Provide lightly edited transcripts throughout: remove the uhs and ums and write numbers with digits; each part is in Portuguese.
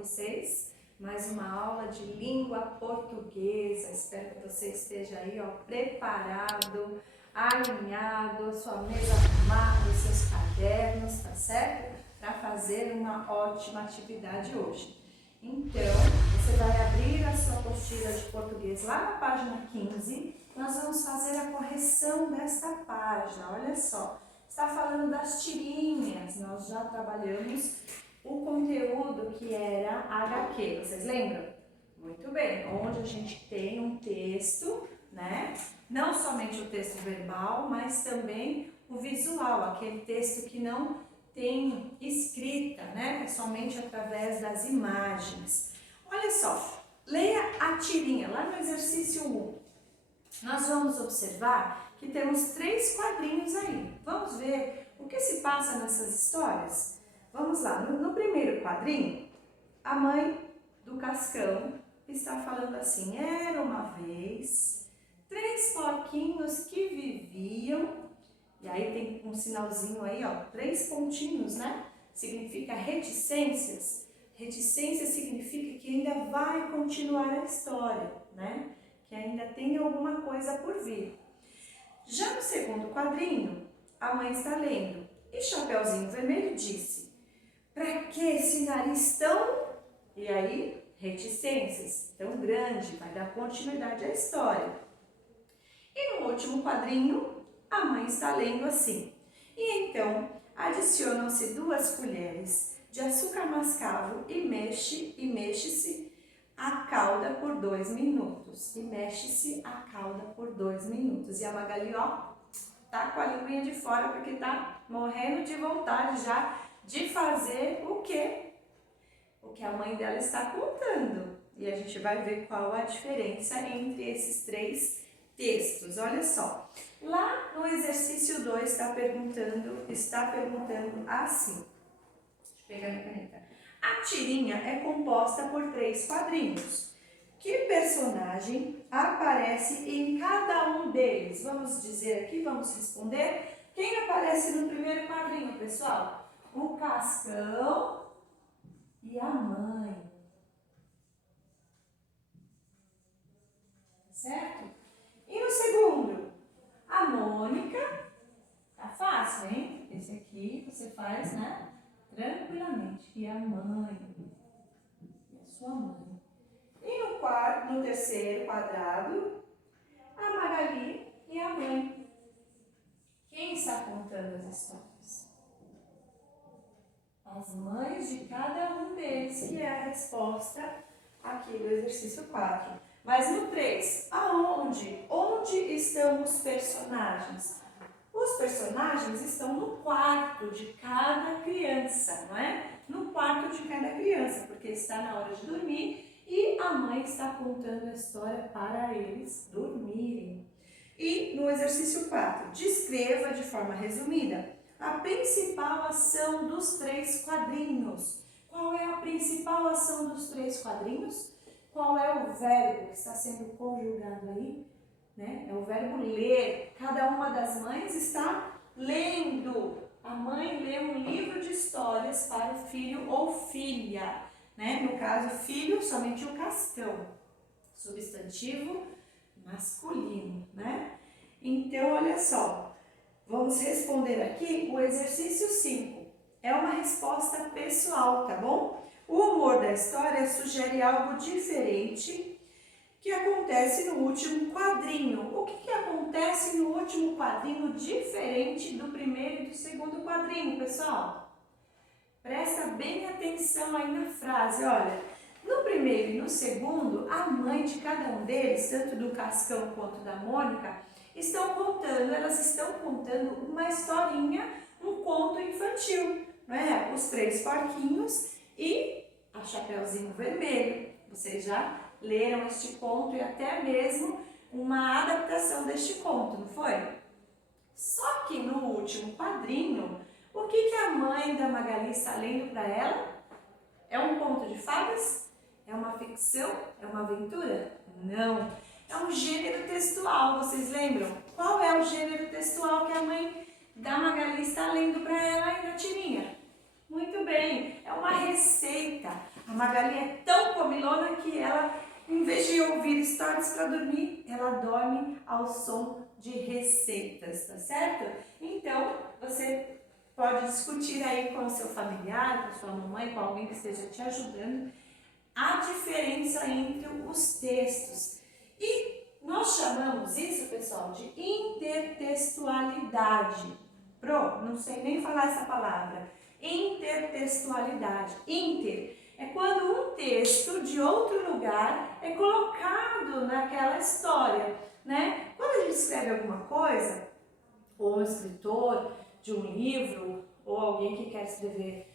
vocês? Mais uma aula de língua portuguesa. Espero que você esteja aí, ó, preparado, alinhado, sua mesa arrumada, seus cadernos, tá certo? Para fazer uma ótima atividade hoje. Então, você vai abrir a sua apostila de português lá na página 15. Nós vamos fazer a correção desta página. Olha só, está falando das tirinhas. Nós já trabalhamos o conteúdo que era HQ, vocês lembram? Muito bem, onde a gente tem um texto, né? Não somente o texto verbal, mas também o visual, aquele texto que não tem escrita, né? Somente através das imagens. Olha só, leia a tirinha, lá no exercício 1. Nós vamos observar que temos 3 quadrinhos aí. Vamos ver o que se passa nessas histórias? Vamos lá, no primeiro quadrinho, a mãe do Cascão está falando assim: era uma vez 3 porquinhos que viviam, e aí tem um sinalzinho aí, ó, 3 pontinhos, né? Significa reticências. Reticência significa que ainda vai continuar a história, né? Que ainda tem alguma coisa por vir. Já no segundo quadrinho, a mãe está lendo, e Chapeuzinho Vermelho disse: para que esse nariz tão... E aí, reticências, tão grande, vai dar continuidade à história. E no último quadrinho, a mãe está lendo assim: e então adicionam-se 2 colheres de açúcar mascavo e mexe-se a calda por 2 minutos. E mexe-se a calda por 2 minutos. E a Magali, ó, tá com a linguinha de fora porque tá morrendo de vontade já de fazer o que a mãe dela está contando. E a gente vai ver qual a diferença entre esses 3 textos. Olha só, lá no exercício 2 está perguntando assim. Deixa eu pegar minha caneta. A tirinha é composta por 3 quadrinhos. Que personagem aparece em cada um deles? Vamos dizer aqui, vamos responder. Quem aparece no primeiro quadrinho, pessoal? O Cascão e a mãe. Certo? E no segundo, a Mônica. Tá fácil, hein? Esse aqui você faz, né? Tranquilamente. E a mãe. E a sua mãe. E no terceiro quadrado, a Magali e a mãe. Quem está contando as histórias? As mães de cada um deles, que é a resposta aqui do exercício 4. Mas no 3, aonde? Onde estão os personagens? Os personagens estão no quarto de cada criança, não é? No quarto de cada criança, porque está na hora de dormir e a mãe está contando a história para eles dormirem. E no exercício 4, descreva de forma resumida a principal ação dos 3 quadrinhos. Qual é a principal ação dos 3 quadrinhos? Qual é o verbo que está sendo conjugado aí? Né? É o verbo ler. Cada uma das mães está lendo. A mãe lê um livro de histórias para o filho ou filha. Né? No caso, filho, somente o Cascão. Substantivo masculino. Né? Então, olha só. Vamos responder aqui o exercício 5. É uma resposta pessoal, tá bom? O humor da história sugere algo diferente que acontece no último quadrinho. O que acontece no último quadrinho diferente do primeiro e do segundo quadrinho, pessoal? Presta bem atenção aí na frase, olha. No primeiro e no segundo, a mãe de cada um deles, tanto do Cascão quanto da Mônica, elas estão contando uma historinha, um conto infantil, não é? Os 3 porquinhos e a Chapeuzinho Vermelho. Vocês já leram este conto e até mesmo uma adaptação deste conto, não foi? Só que no último quadrinho, o que a mãe da Magali está lendo para ela? É um conto de fadas? É uma ficção? É uma aventura? Não. É um gênero textual, vocês lembram? Qual é o gênero textual que a mãe da Magali está lendo para ela aí na tirinha? Muito bem, é uma receita. A Magali é tão comilona que ela, em vez de ouvir stories para dormir, ela dorme ao som de receitas, tá certo? Então, você pode discutir aí com o seu familiar, com a sua mamãe, com alguém que esteja te ajudando, a diferença entre os textos. E nós chamamos isso, pessoal, de intertextualidade. Não sei nem falar essa palavra. Intertextualidade. Inter é quando um texto de outro lugar é colocado naquela história, né? Quando a gente escreve alguma coisa, ou um escritor de um livro, ou alguém que quer escrever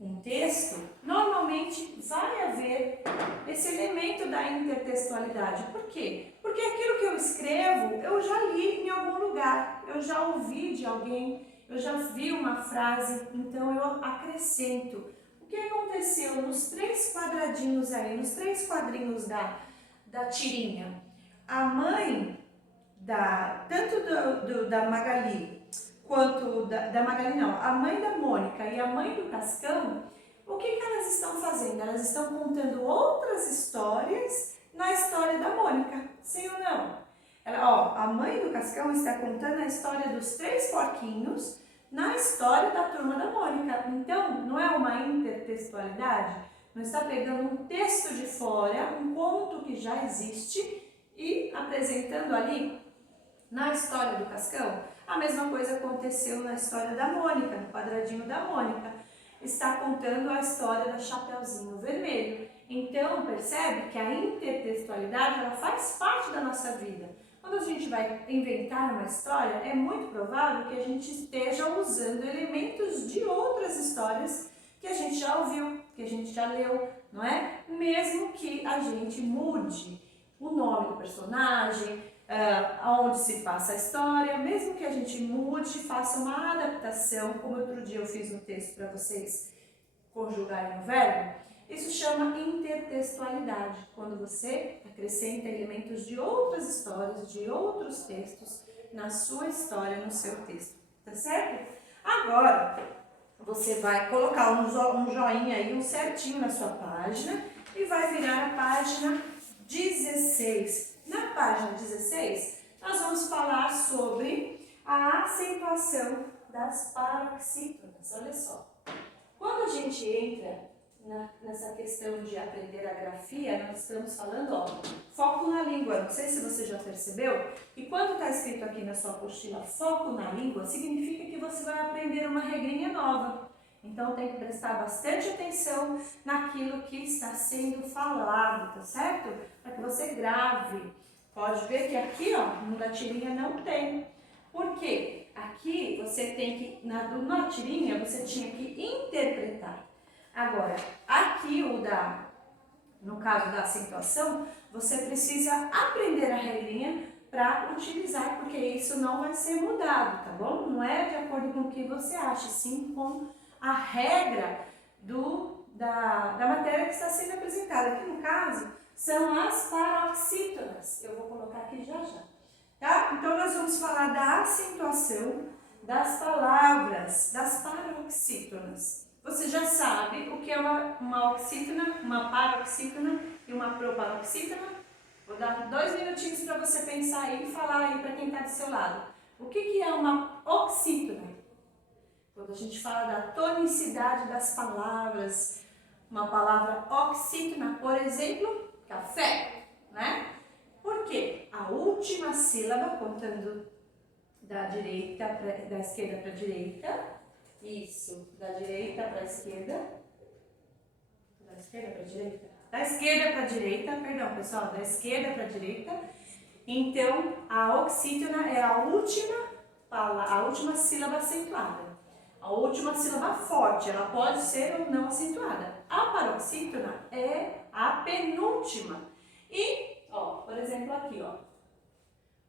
um texto, normalmente vai haver esse elemento da intertextualidade. Por quê? Porque aquilo que eu escrevo, eu já li em algum lugar, eu já ouvi de alguém, eu já vi uma frase, então eu acrescento. O que aconteceu nos 3 quadradinhos aí, nos 3 quadrinhos da tirinha? A mãe, tanto da Magali, quanto da Magali não, a mãe da Mônica e a mãe do Cascão, o que elas estão fazendo? Elas estão contando outras histórias na história da Mônica, sim ou não? A mãe do Cascão está contando a história dos 3 porquinhos na história da turma da Mônica. Então, não é uma intertextualidade? Não está pegando um texto de fora, um conto que já existe e apresentando ali na história do Cascão? A mesma coisa aconteceu na história da Mônica, no quadradinho da Mônica. Está contando a história do Chapeuzinho Vermelho. Então, percebe que a intertextualidade ela faz parte da nossa vida. Quando a gente vai inventar uma história, é muito provável que a gente esteja usando elementos de outras histórias que a gente já ouviu, que a gente já leu, não é? Mesmo que a gente mude o nome do personagem, aonde se passa a história, mesmo que a gente mude, faça uma adaptação, como outro dia eu fiz no texto para vocês conjugarem o verbo, isso chama intertextualidade, quando você acrescenta elementos de outras histórias, de outros textos na sua história, no seu texto, tá certo? Agora, você vai colocar um joinha aí, um certinho na sua página e vai virar a página 16. Na página 16, nós vamos falar sobre a acentuação das paroxítonas. Olha só, quando a gente entra nessa questão de aprender a grafia, nós estamos falando, foco na língua. Não sei se você já percebeu, e quando está escrito aqui na sua apostila foco na língua, significa que você vai aprender uma regrinha nova. Então tem que prestar bastante atenção naquilo que está sendo falado, tá certo? Para que você grave. Pode ver que aqui, no da tirinha não tem. Por quê? Aqui você tem que, na tirinha, você tinha que interpretar. Agora, aqui no caso da acentuação, você precisa aprender a regrinha para utilizar, porque isso não vai ser mudado, tá bom? Não é de acordo com o que você acha, sim com a regra da matéria que está sendo apresentada. Aqui no caso, são as paroxítonas. Eu vou colocar aqui já já. Tá? Então, nós vamos falar da acentuação das palavras, das paroxítonas. Você já sabe o que é uma oxítona, uma paroxítona e uma proparoxítona? Vou dar 2 minutinhos para você pensar aí e falar aí para quem está do seu lado. O que é uma oxítona? Quando a gente fala da tonicidade das palavras, uma palavra oxítona, por exemplo, café, né? Por quê? A última sílaba, contando da esquerda para a direita, isso, da direita para a esquerda, da esquerda para a direita, da esquerda para a direita, perdão pessoal, da esquerda para a direita. Então, a oxítona é a última sílaba acentuada. A última sílaba forte, ela pode ser ou não acentuada. A paroxítona é a penúltima. E, por exemplo, aqui,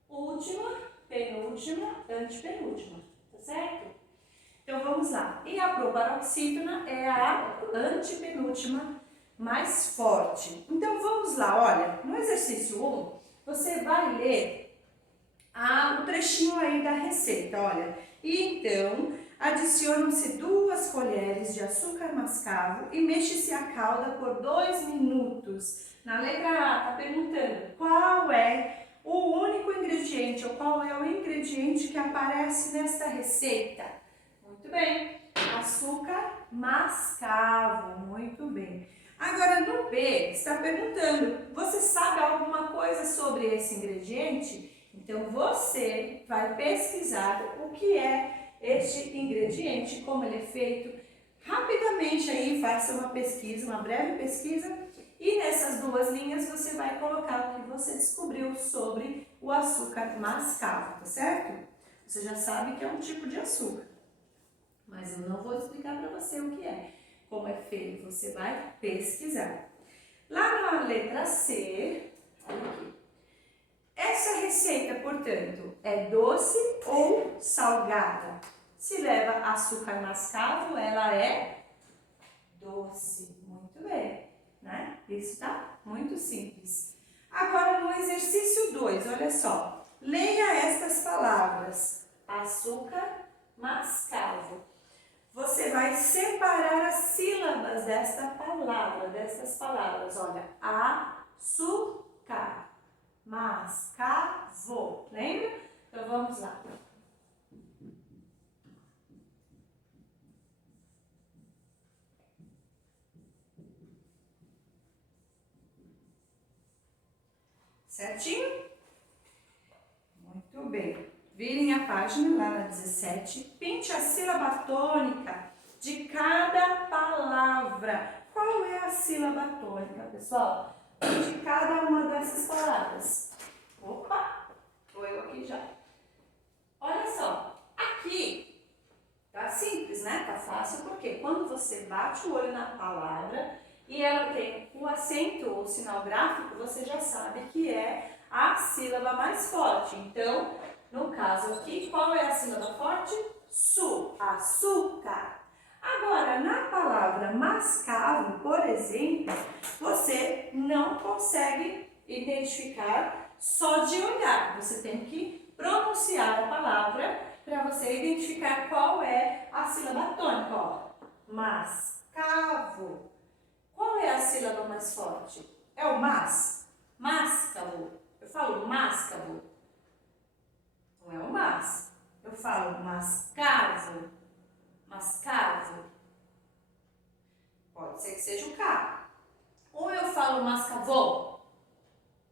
última, penúltima, antepenúltima, tá certo? Então, vamos lá. E a proparoxítona é a antepenúltima mais forte. Então, vamos lá, olha, no exercício 1, você vai ler o trechinho aí da receita, olha. Então, adicionam-se 2 colheres de açúcar mascavo e mexe-se a calda por 2 minutos. Na letra A, está perguntando qual é o único ingrediente ou qual é o ingrediente que aparece nesta receita. Muito bem, açúcar mascavo, muito bem. Agora no B, está perguntando, você sabe alguma coisa sobre esse ingrediente? Então você vai pesquisar o que é este ingrediente, como ele é feito. Rapidamente aí, faça uma pesquisa, uma breve pesquisa, e nessas 2 linhas você vai colocar o que você descobriu sobre o açúcar mascavo, tá certo? Você já sabe que é um tipo de açúcar, mas eu não vou explicar para você o que é. Como é feito, você vai pesquisar. Lá na letra C, olha aqui. Essa receita, portanto, é doce ou salgada? Se leva açúcar mascavo, ela é doce. Muito bem, né? Isso tá muito simples. Agora, no exercício 2, olha só. Leia estas palavras. Açúcar mascavo. Você vai separar as sílabas dessas palavras. Olha, açúcar, mascavo. Lembra? Então vamos lá. Certinho? Muito bem. Virem a página lá na 17, pinte a sílaba tônica de cada palavra. Qual é a sílaba tônica, pessoal? De cada uma dessas palavras. Opa, estou eu aqui já. Olha só, aqui tá simples, né? Tá fácil, porque quando você bate o olho na palavra e ela tem o acento ou sinal gráfico, você já sabe que é a sílaba mais forte. Então, no caso aqui, qual é a sílaba forte? Su, açúcar. Agora, na palavra mascavo, por exemplo, você não consegue identificar só de olhar. Você tem que pronunciar a palavra para você identificar qual é a sílaba tônica. Ó, mascavo. Qual é a sílaba mais forte? É o mas? Máscavo. Eu falo máscavo. Não é o mas. Eu falo mascavo. Mascavo. Pode ser que seja o K. Ou eu falo mascavô.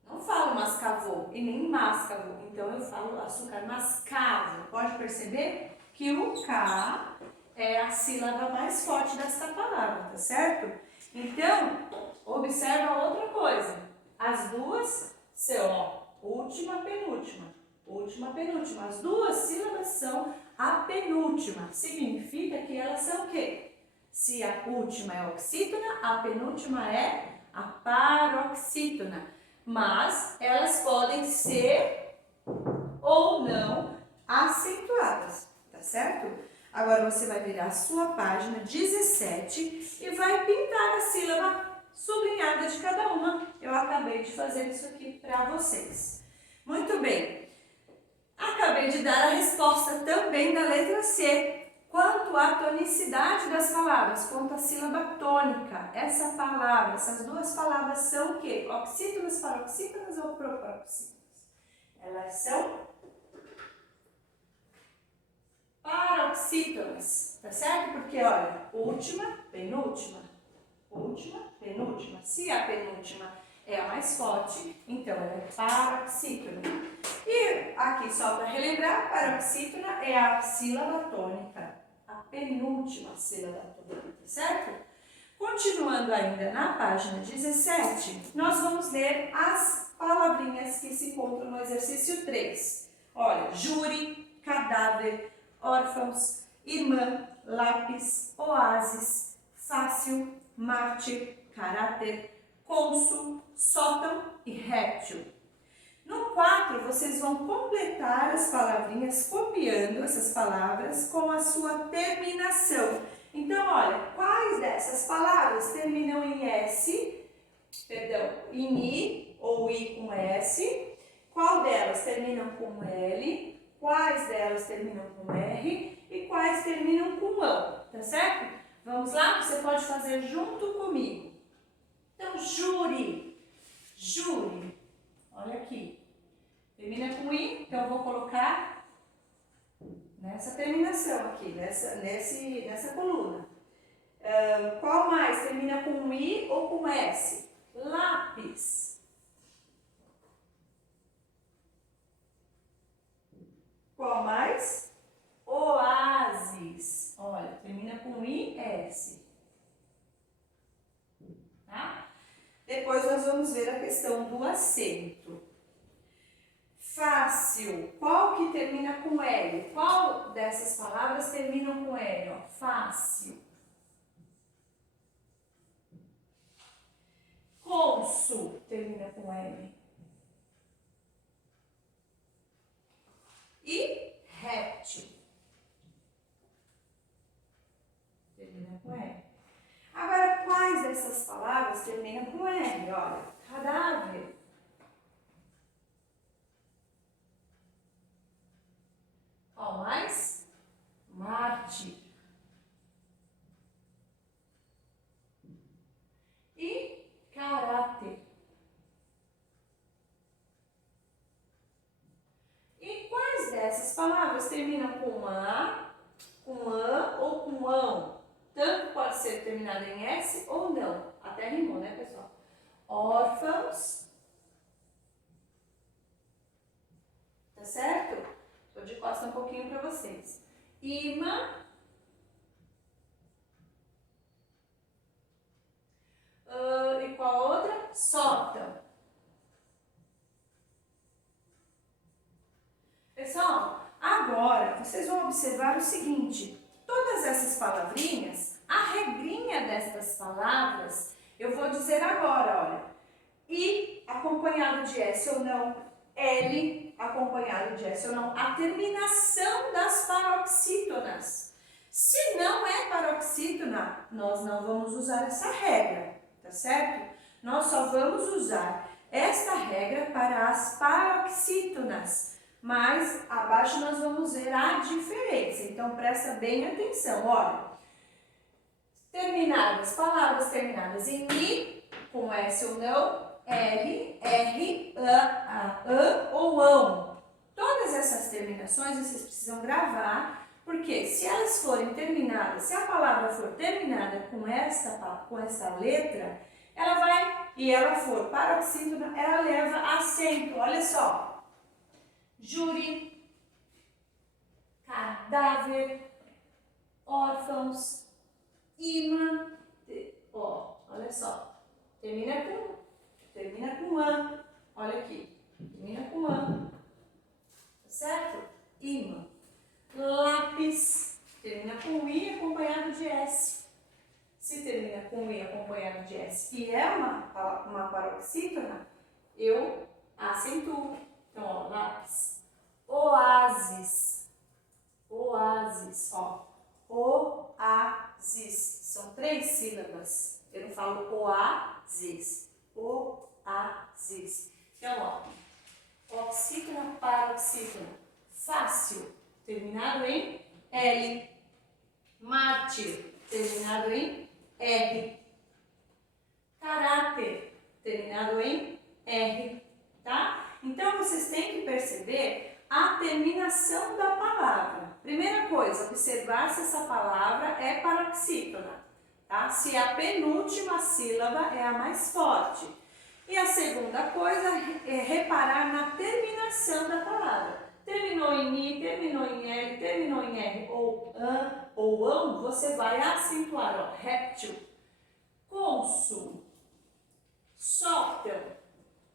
Não falo mascavô e nem máscavo. Então eu falo açúcar mascavo. Pode perceber que o K é a sílaba mais forte desta palavra, tá certo? Então, observa outra coisa. As duas são, ó, última, penúltima. Última, penúltima. As 2 sílabas são a penúltima. Significa que elas são o quê? Se a última é oxítona, a penúltima é a paroxítona. Mas elas podem ser ou não acentuadas, tá certo? Agora você vai virar a sua página 17 e vai pintar a sílaba sublinhada de cada uma. Eu acabei de fazer isso aqui para vocês. Muito bem. Acabei de dar a resposta também da letra C. Quanto à tonicidade das palavras, quanto à sílaba tônica, essa palavra, essas 2 palavras são o quê? Oxítonas, paroxítonas ou proparoxítonas? Elas são paroxítonas, tá certo? Porque, olha, última, penúltima. Última, penúltima. Se a penúltima é a mais forte, então ela é paroxítona. E aqui, só para relembrar, paroxítona é a sílaba tônica, a penúltima sílaba tônica, certo? Continuando ainda na página 17, nós vamos ler as palavrinhas que se encontram no exercício 3. Olha, júri, cadáver, órfãos, irmã, lápis, oásis, fácil, mártir, caráter, cônsul, sótão e réptil. No 4, vocês vão completar as palavrinhas copiando essas palavras com a sua terminação. Então, olha, quais dessas palavras terminam em S, perdão, em I ou I com S, Qual delas terminam com L, quais delas terminam com R e quais terminam com ão, tá certo? Vamos lá? Você pode fazer junto comigo. Então, júri, júri, olha aqui, termina com I, então eu vou colocar nessa terminação aqui, nessa coluna. Qual mais termina com I ou com S? Lápis. Qual mais? Oásis. Olha, termina com I, S. Tá? Depois nós vamos ver a questão do acento. Fácil. Qual que termina com L? Qual dessas palavras terminam com L? Ó, fácil. Cônsul termina com L. E réptil termina com L. Agora, quais dessas palavras terminam com L? Olha, cadáver. Qual mais? Mártir. E caráter. E quais dessas palavras terminam com a, com an ou com ão? Tanto pode ser terminado em S ou não. Até rimou, né, pessoal? Órfãos. Tá certo? Estou de costa um pouquinho para vocês. Imã. E qual outra? Sótão. Pessoal, agora vocês vão observar o seguinte. Todas essas palavrinhas, a regrinha destas palavras, eu vou dizer agora, olha. I acompanhado de S ou não. L acompanhado de S ou não. A terminação das paroxítonas. Se não é paroxítona, nós não vamos usar essa regra, tá certo? Nós só vamos usar esta regra para as paroxítonas. Mas abaixo nós vamos ver a diferença. Então, presta bem atenção. Olha, palavras terminadas em I, com S ou não, L, R, A ou ão. Todas essas terminações vocês precisam gravar, porque se elas forem terminadas, se a palavra for terminada com esta letra, ela vai, e ela for paroxítona, ela leva acento. Olha só. Júri, cadáver, órfãos, imã, ó, olha só, termina com an, olha aqui, termina com an, tá certo? Imã, lápis, termina com I acompanhado de S. Se termina com I acompanhado de S e é uma paroxítona, eu acentuo. Então, ó, lápis. Oásis. Oásis, ó. Oásis. São 3 sílabas. Eu não falo oásis. Oásis. Então, ó. Oxítona, paroxítona. Fácil. Terminado em L. Mártir. Terminado em R. Caráter. Terminado em R. Tá? Então, vocês têm que perceber a terminação da palavra. Primeira coisa, observar se essa palavra é paroxítona, tá? Se a penúltima sílaba é a mais forte. E a segunda coisa é reparar na terminação da palavra. Terminou em I, terminou em L, terminou em R ou an ou ão, você vai acentuar, ó, réptil, cônsul, sótão,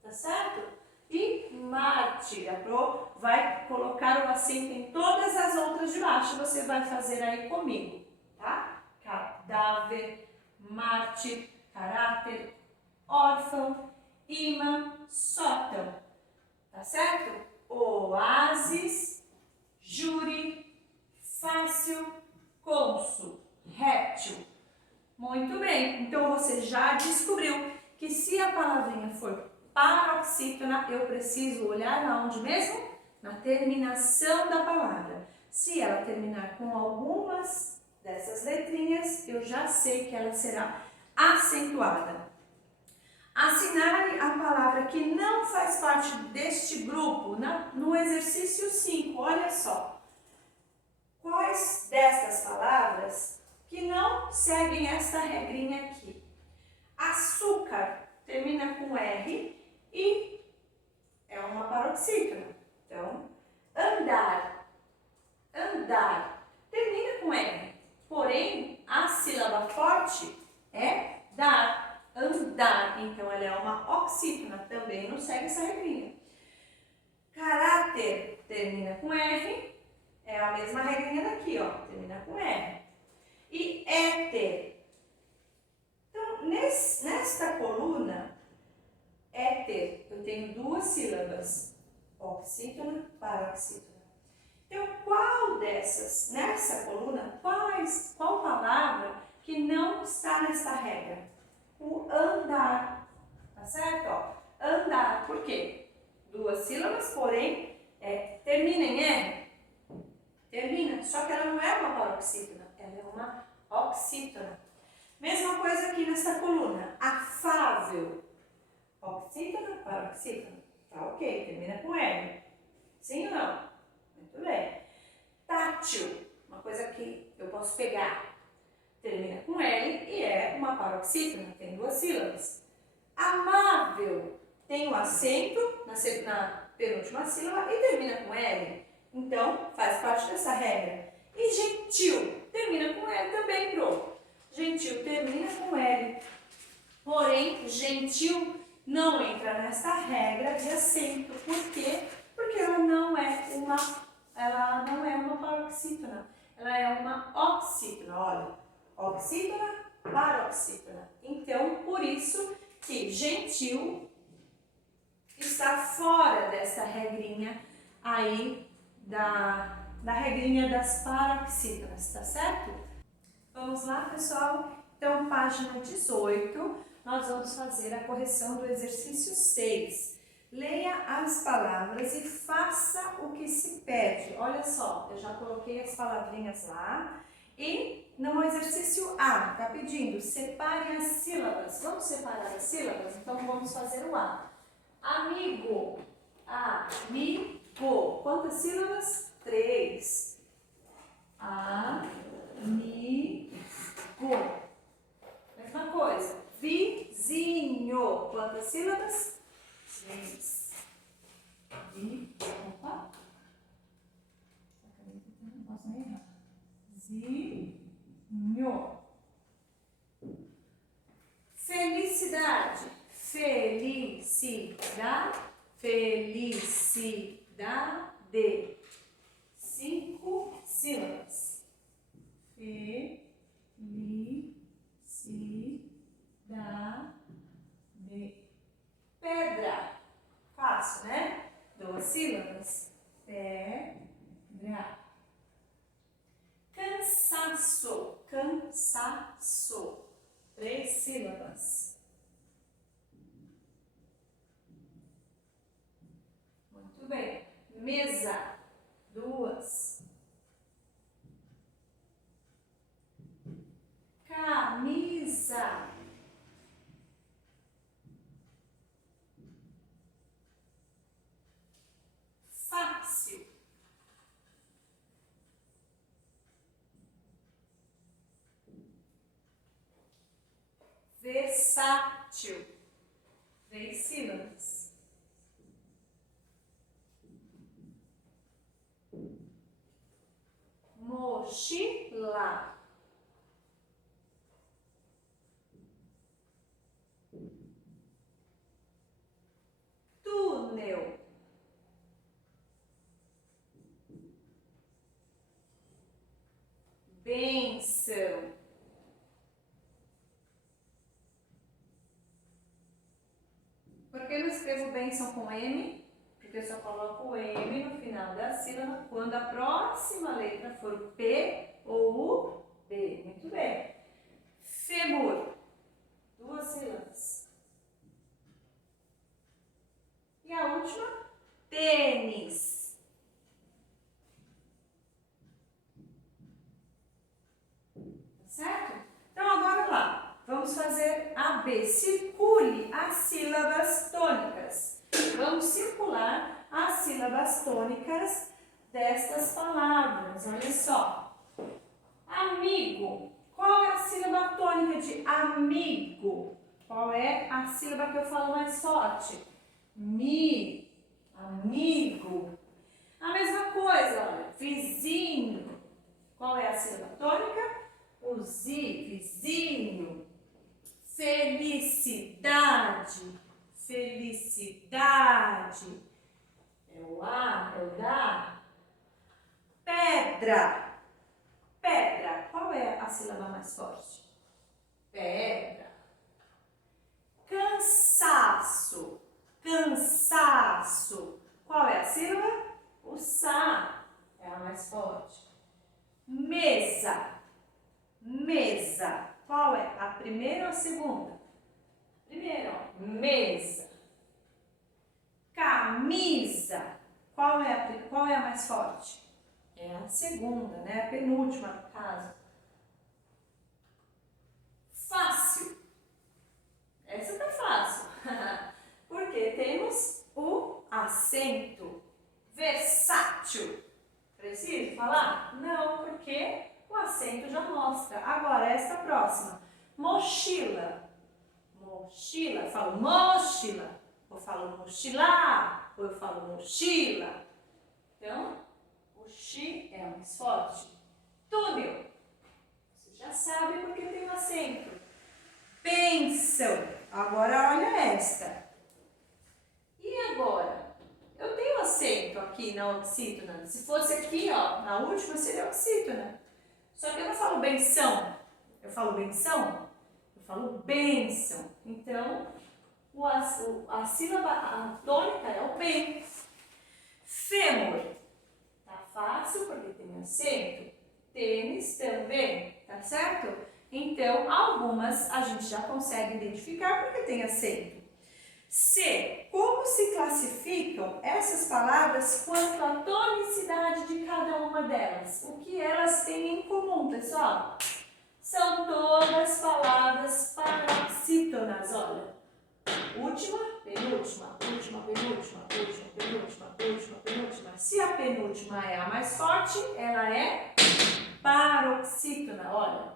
tá certo? E mártir, a Pro vai colocar o acento em todas as outras de baixo, você vai fazer aí comigo, tá? Cadáver, mártir, caráter, órfão, imã, sótão, tá certo? Oásis, júri, fácil, cônsul, réptil. Muito bem, então você já descobriu que se a palavrinha for paroxítona, paroxítona, eu preciso olhar aonde mesmo? Na terminação da palavra. Se ela terminar com algumas dessas letrinhas, eu já sei que ela será acentuada. Assinale a palavra que não faz parte deste grupo no exercício 5. Olha só. Quais destas palavras que não seguem esta regrinha aqui? Açúcar termina com R e é uma paroxítona. Então, andar, andar, termina com R. Porém, a sílaba forte é dar, andar. Então, ela é uma oxítona, também não segue essa regrinha. Caráter termina com R, é a mesma regrinha daqui, ó, termina com R. E éter. Então, nesta coluna, éter, eu tenho duas sílabas, oxítona, paroxítona. Então, qual dessas, nessa coluna, qual palavra que não está nesta regra? O andar, tá certo? Ó, andar, por quê? Duas sílabas, porém, termina em R? Termina, só que ela não é uma paroxítona, ela é uma oxítona. Mesma coisa aqui nessa coluna, afável, oxítona, paroxítona. Tá ok, termina com R. Sim ou não? Muito bem. Tátil, uma coisa que eu posso pegar, termina com L e é uma paroxítona, tem duas sílabas. Amável, tem um acento na penúltima sílaba e termina com L. Então, faz parte dessa regra. E gentil, termina com L também, pronto. Gentil termina com L. Porém, gentil não entra nessa regra de acento. Por quê? Porque ela não é uma paroxítona. Ela é uma oxítona. Olha, oxítona, paroxítona. Então, por isso que gentil está fora dessa regrinha aí da regrinha das paroxítonas, tá certo? Vamos lá, pessoal? Então, página 18, nós vamos fazer a correção do exercício 6. Leia as palavras e faça o que se pede. Olha só, eu já coloquei as palavrinhas lá. E no exercício A, está pedindo, separe as sílabas. Vamos separar as sílabas? Então, vamos fazer o A. Amigo, amigo. Quantas sílabas? 3. Amigo. Mesma coisa. Vizinho. Quantas sílabas? 3. Opa. Vizinho. Felicidade. Felicidade. Felicidade. 5 sílabas. Felicidade. Pedra. Fácil, né? 2 sílabas. Pedra. Cansaço. Cansaço. 3 sílabas. Muito bem. Mesa. 2. Camisa. Fácil. Versátil. 3 sílabas. Mochila. Túnel. Bênção. Por que eu não escrevo bênção com M? Porque eu só coloco o M no final da sílaba quando a próxima letra for o P ou o B. Muito bem. Fêmur. 2 sílabas. E a última, tênis. Certo? Então, agora lá. Vamos fazer a B. Circule as sílabas tônicas. Vamos circular as sílabas tônicas destas palavras. Olha só. Amigo. Qual é a sílaba tônica de amigo? Qual é a sílaba que eu falo mais forte? Mi. Amigo. A mesma coisa, olha. Vizinho. Qual é a sílaba tônica? O zi. Vizinho. Felicidade. Felicidade. É o A, é o da. Pedra. Pedra. Qual é a sílaba mais forte? Pedra. Cansaço. Cansaço. Qual é a sílaba? O sa. É a mais forte. Mesa. Mesa. Qual é? A primeira ou a segunda? Primeira, ó. Mesa. Camisa. Qual é a mais forte? É a segunda, né? A penúltima, no caso. Fácil. Essa tá fácil. Porque temos o acento. Versátil. Preciso falar? Não, porque o acento já mostra. Agora, esta próxima. Mochila. Mochila. Eu falo mochila. Ou falo mochilar. Ou eu falo mochila. Então, o chi é mais forte. Túnel. Você já sabe porque tem um acento. Bênção. Agora, olha esta. E agora? Eu tenho acento aqui na oxítona. Se fosse aqui, ó, na última seria oxítona. Só que eu não falo benção. Eu falo benção? Eu falo bênção. Então, a sílaba tônica é o bem. Fêmur. Tá fácil porque tem acento. Tênis também, tá certo? Então, algumas a gente já consegue identificar porque tem acento. C. Como se classificam essas palavras quanto à tonicidade de cada uma delas? O que elas têm em comum, pessoal? São todas palavras paroxítonas, olha. Última, penúltima, última, penúltima, última, penúltima, última, penúltima. Se a penúltima é a mais forte, ela é paroxítona, olha.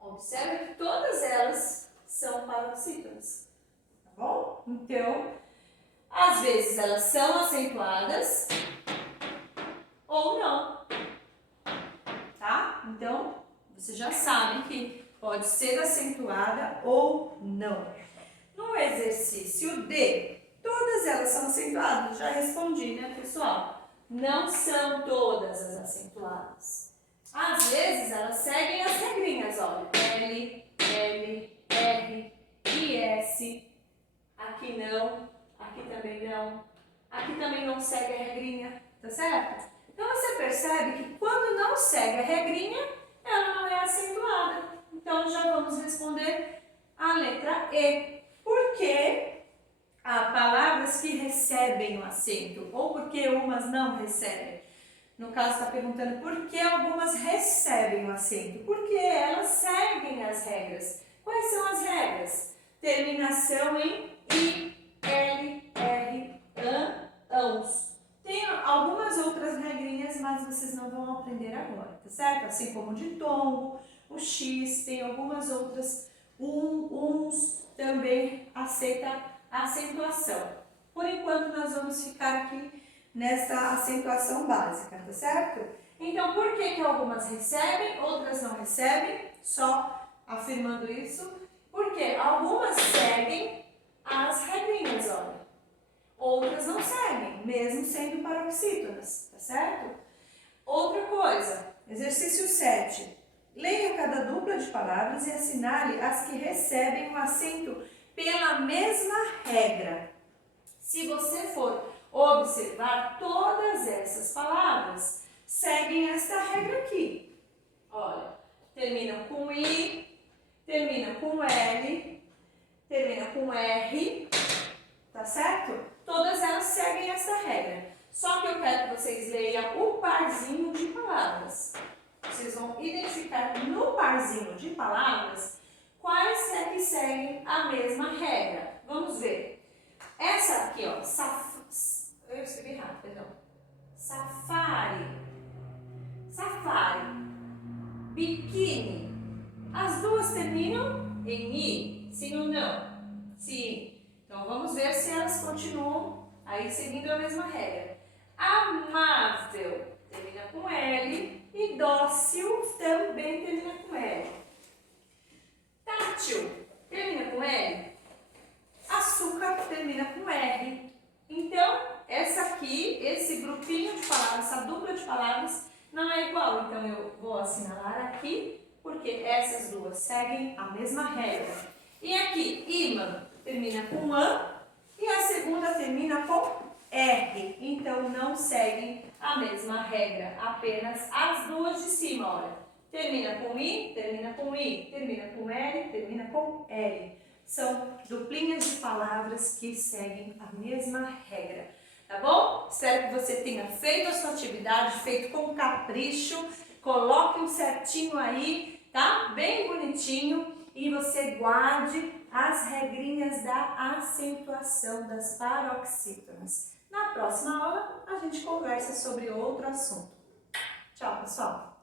Observe que todas elas são paroxítonas. Bom, então, às vezes elas são acentuadas ou não, tá? Então, você já sabe que pode ser acentuada ou não. No exercício D, todas elas são acentuadas? Já respondi, né, pessoal? Não são todas as acentuadas. Às vezes elas seguem as regrinhas, olha, L, L, R, I, S. Aqui não, aqui também não segue a regrinha, tá certo? Então você percebe que quando não segue a regrinha, ela não é acentuada. Então já vamos responder a letra E. Porque há palavras que recebem o acento, ou porque umas não recebem. No caso está perguntando por que algumas recebem o acento. Porque elas seguem as regras. Quais são as regras? Terminação em I, L, R, AN, ANS. Tem algumas outras regrinhas, mas vocês não vão aprender agora, tá certo? Assim como o ditongo, o X, tem algumas outras, uns também aceita a acentuação. Por enquanto nós vamos ficar aqui nessa acentuação básica, tá certo? Então, por que algumas recebem, outras não recebem? Só afirmando isso. Porque algumas seguem as regrinhas, olha. Outras não seguem, mesmo sendo paroxítonas, tá certo? Outra coisa, exercício 7. Leia cada dupla de palavras e assinale as que recebem o acento pela mesma regra. Se você for observar, todas essas palavras seguem esta regra aqui. Olha, terminam com I, termina com L, termina com R, tá certo? todas elas seguem essa regra. Só que eu quero que vocês leiam o parzinho de palavras. Vocês vão identificar no parzinho de palavras quais é que seguem a mesma regra. Vamos ver. Essa aqui, ó, eu escrevi errado, perdão. Safari. Safari. Biquíni. As duas terminam em i, sim ou não? Sim. Então vamos ver se elas continuam aí seguindo a mesma regra. Amável termina com L e dócil também termina com L. Tátil termina com L. Açúcar termina com R. Então, essa aqui, esse grupinho de palavras, essa dupla de palavras não é igual. Então, eu vou assinalar aqui, porque essas duas seguem a mesma regra. E aqui, imã termina com an e a segunda termina com R. Então, não seguem a mesma regra, apenas as duas de cima, olha. Termina com I, termina com I, termina com L, termina com L. São duplinhas de palavras que seguem a mesma regra, tá bom? Espero que você tenha feito a sua atividade, feito com capricho, coloque um certinho aí, tá? Bem bonitinho e você guarde as regrinhas da acentuação das paroxítonas. Na próxima aula, a gente conversa sobre outro assunto. Tchau, pessoal!